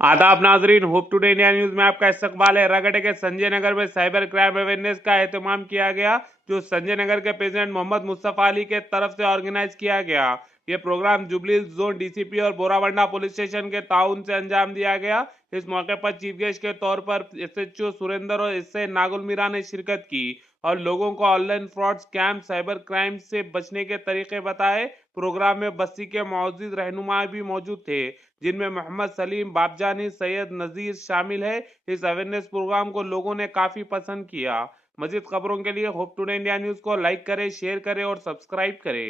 आदाब नाजरीन, hope today India news में आपका इस्तकबाल है। रगड़े के संजय नगर में साइबर क्राइम अवेयरनेस का एहतमाम किया गया, जो संजय नगर के प्रेसिडेंट मोहम्मद मुस्तफा अली के तरफ से ऑर्गेनाइज किया गया। ये प्रोग्राम जुबली जोन डीसीपी और बोरावंडा पुलिस स्टेशन के ताउन से अंजाम दिया गया। इस मौके पर चीफ गेस्ट के तौर पर एसएचओ सुरेंद्र और इससे नागुल मीरा ने शिरकत की और लोगों को online fraud, scam, cyber crime से बचने के तरीके बताए। प्रोग्राम में बस्ती के मौजूद रहनुमा भी मौजूद थे, जिनमें मोहम्मद सलीम, बाबजानी, सैयद नजीर शामिल है। इस अवेयरनेस प्रोग्राम को लोगों ने काफी पसंद किया। मजीद खबरों के लिए होप टुडे इंडिया न्यूज को लाइक करें, शेयर करें और सब्सक्राइब करें।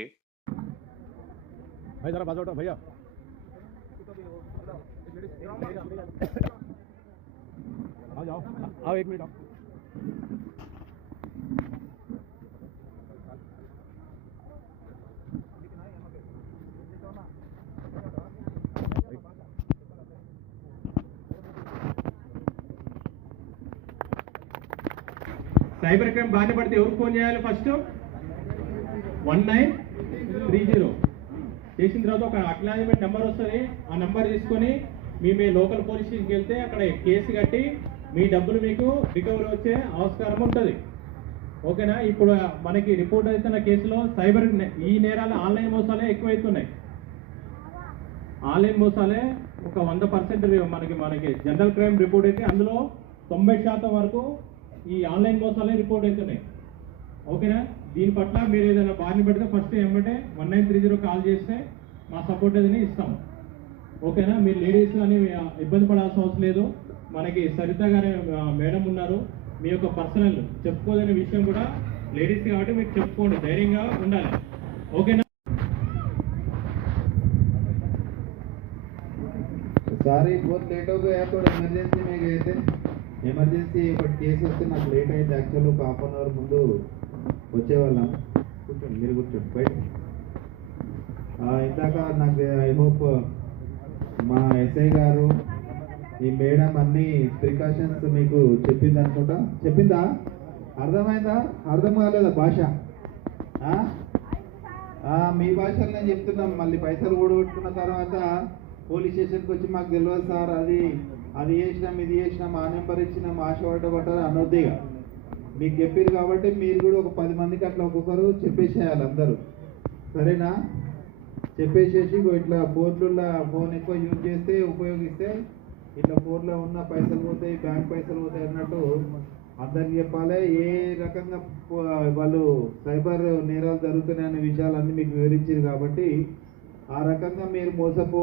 भाई जरा बाजू हटो भैया। आओ जाओ, आओ 1 मिनट आओ। సైబర్ క్రైమ్ బాగా పడితే ఎవరికి ఫోన్ చేయాలి? ఫస్ట్ 1930 చేసిన తర్వాత ఒక అక్నాలజ్మెంట్ నెంబర్ వస్తుంది. ఆ నెంబర్ తీసుకొని మీ లోకల్ పోలీస్ స్టేషన్కి వెళ్తే అక్కడ కేసు కట్టి మీ డబ్బులు మీకు రికవరీ వచ్చే ఆస్కారం ఉంటుంది. ఓకేనా? ఇప్పుడు మనకి రిపోర్ట్ అవుతున్న కేసులో ఈ నేరాలు ఆన్లైన్ మోసాలే ఎక్కువైతున్నాయి. ఆన్లైన్ మోసాలే ఒక 100% మనకి జనరల్ క్రైమ్ రిపోర్ట్ అయితే అందులో 90% వరకు ఈ ఆన్లైన్ మోసాలే రిపోర్ట్ అవుతున్నాయి. ఓకేనా? దీని పట్ల మీరు ఏదైనా బారిన పెడితే ఫస్ట్ ఏమంటే 1930 కాల్ చేస్తే మా సపోర్ట్ ఏదైనా ఇస్తాం. ఓకేనా? మీరు లేడీస్ కానీ ఇబ్బంది పడాల్సిన అవసరం లేదు. మనకి సరిత గారి మేడం ఉన్నారు. మీ యొక్క పర్సనల్ చెప్పుకోదనే విషయం కూడా లేడీస్ కాబట్టి మీరు చెప్పుకోండి, ధైర్యంగా ఉండాలి. ఓకేనా? సారీ बहुत लेट हो गया, थोड़ा इमरजेंसी में गए थे. ఎమర్జెన్సీ ఒకటి కేసు వస్తే నాకు లేట్ అయింది. యాక్చువల్ ఒక ½ అవర్ ముందు వచ్చేవాళ్ళం. కూర్చోండి, మీరు కూర్చోండి బయట. ఇందాక నాకు ఐ హోప్ మా ఎస్ఐ గారు ఈ మేడం అన్ని ప్రికాషన్స్ మీకు చెప్పింది అనుకుంటా. చెప్పిందా? అర్థమైందా? అర్థం కాలేదా భాష? మీ భాషలో నేను చెప్తున్నాం. మళ్ళీ పైసలు కూడగొట్టుకున్న తర్వాత పోలీస్ స్టేషన్కి వచ్చి మాకు తెలియదు సార్, అది చేసినాం, ఇది చేసినాం, ఆ నెంబర్ ఇచ్చినాం, ఆశ పడ్డారు అనొద్దిగా. మీకు చెప్పారు కాబట్టి మీరు కూడా ఒక 10 మందికి అట్లా ఒక్కొక్కరు చెప్పేసేయాలి అందరూ. సరేనా? చెప్పేసేసి ఇట్లా ఫోన్ ఎక్కువ యూజ్ చేస్తే ఉపయోగిస్తే ఇట్లా ఫోన్లో ఉన్న పైసలు పోతాయి, బ్యాంక్ పైసలు పోతాయి అన్నట్టు అందరికి చెప్పాలి. ఏ రకంగా వాళ్ళు సైబర్ నేరాలు జరుగుతున్నాయి అనే విషయాలన్నీ మీకు వివరించారు కాబట్టి ఆ రకంగా మీరు మోసపో